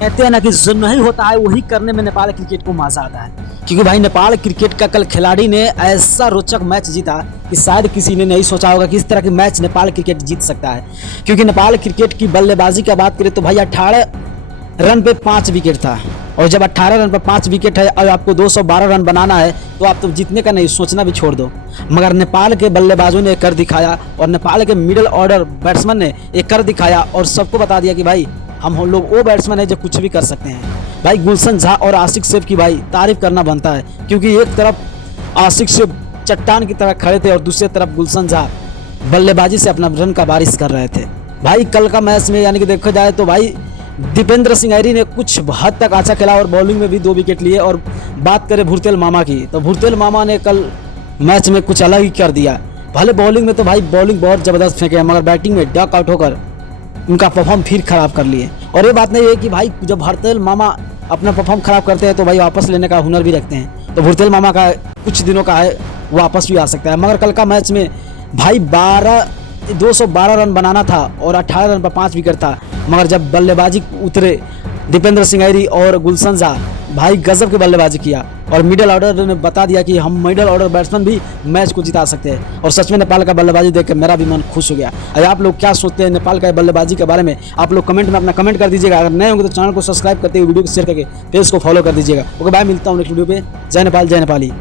कहते हैं ना कि जो नहीं होता है वही करने में नेपाल क्रिकेट को मजा आता है। क्योंकि भाई नेपाल क्रिकेट का कल खिलाड़ी ने ऐसा रोचक मैच जीता कि शायद किसी ने नहीं सोचा होगा कि इस तरह के मैच नेपाल क्रिकेट जीत सकता है। क्योंकि नेपाल क्रिकेट की बल्लेबाजी का बात करें तो भाई 18 रन पे 5 विकेट था, और जब 18 रन पर 5 विकेट है और आपको 212 रन बनाना है तो आप तो जीतने का नहीं सोचना भी छोड़ दो। मगर नेपाल के बल्लेबाजों ने कर दिखाया और नेपाल के मिडिल ऑर्डर बैट्समैन ने एक कर दिखाया और सबको बता दिया कि भाई हम लोग वो बैट्समैन है जो कुछ भी कर सकते हैं। भाई गुलशन झा और आशिक सेफ की भाई तारीफ करना बनता है, क्योंकि एक तरफ आशिक सेफ चट्टान की तरह खड़े थे और दूसरी तरफ गुलशन झा बल्लेबाजी से अपना रन का बारिश कर रहे थे। भाई कल का मैच में यानी कि देखा जाए तो भाई दीपेंद्र सिंह ऐरी ने कुछ हद तक अच्छा खेला और बॉलिंग में भी 2 विकेट लिए। और बात करें भुरतेल मामा की तो भुरतेल मामा ने कल मैच में कुछ अलग ही कर दिया। भले बॉलिंग में तो भाई बॉलिंग बहुत ज़बरदस्त फेंके, मगर बैटिंग में डक आउट होकर उनका परफॉर्म फिर खराब कर लिए। और ये बात नहीं है कि भाई जब भुरतेल मामा अपना परफॉर्म खराब करते हैं तो भाई वापस लेने का हुनर भी रखते हैं, तो भुरतेल मामा का कुछ दिनों का है वापस भी आ सकता है। मगर कल का मैच में भाई 212 रन बनाना था और 18 रन पर 5 विकेट था। मगर जब बल्लेबाजी उतरे दीपेंद्र सिंह ऐरी और गुलशन झा भाई गजब की बल्लेबाजी किया और मिडिल ऑर्डर ने बता दिया कि हम मिडिल ऑर्डर बैट्समैन भी मैच को जिता सकते हैं। और सच में नेपाल का बल्लेबाजी देख कर मेरा भी मन खुश हो गया। और आप लोग क्या सोचते हैं नेपाल का बल्लेबाजी के बारे में, आप लोग कमेंट में अपना कमेंट कर दीजिएगा। अगर नए होंगे तो चैनल को सब्सक्राइब करते हुए वीडियो को शेयर करके पेज को फॉलो कर दीजिएगा। ओके बाय, मिलता हूँ नेक्स्ट वीडियो पे। जय नेपाल, जय नेपाली।